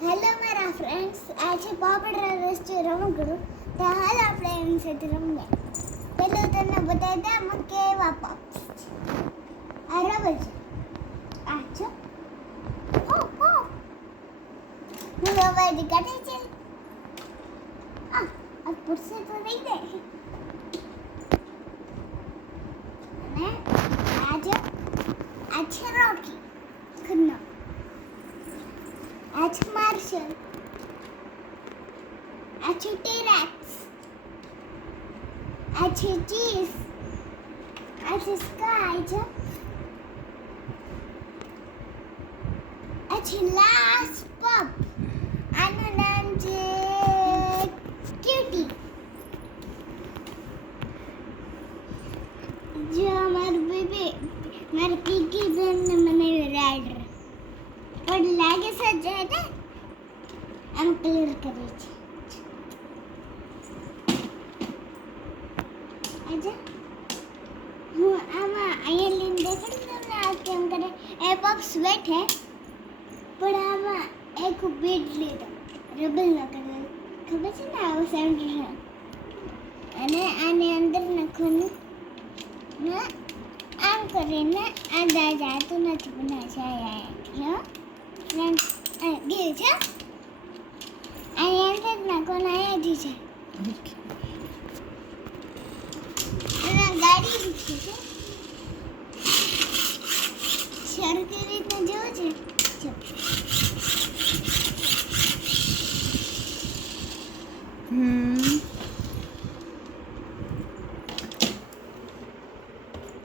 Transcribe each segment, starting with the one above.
Hello મારા friends, આજે પાપડ રસ્તે રમકડું તો હાલ આપણે એની સાથે રમીએ. પેલું તને બતાવી દે આમાં કેવા પપ્સ છે. આ રબર છે. આ જો હું રબર કાઢે છે. આ પુરસે તો નહીં દે. અને આ જો આ છે રોકી ખન્નો. That's Marshall. That's T-Rex. That's Cheese. That's Sky. That's last pup. આનું નામ છે ક્યુટી. જો મારું બેબી મારી પીકી બેન ને મને રાઈડ પણ લાગે છે જે ને આમ ક્લિયર કરે છે. આજે હું આમાં અહીંયા લીન દેખાડી તમને આ કેમ કરે એ પપ્સ બેઠે પણ આમાં એક બીટ લીધો રબલ ન કરે ખબર છે ને આવું સાઉન્ડ છે અને આને અંદર નાખવાનું ને આમ કરીને આ જાતું નથી બનાવ્યા છે ફ્રેન્ડ ગીર છે અહીંયા અંદર નાખવાનું અહીંયાથી છે અને ગાડી દીધી છે સરખી રીતના જેવું છે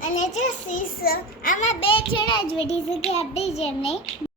અને જો સીસ આમાં બે જણા જ બેઠી શકે આપણી જેમ નહીં.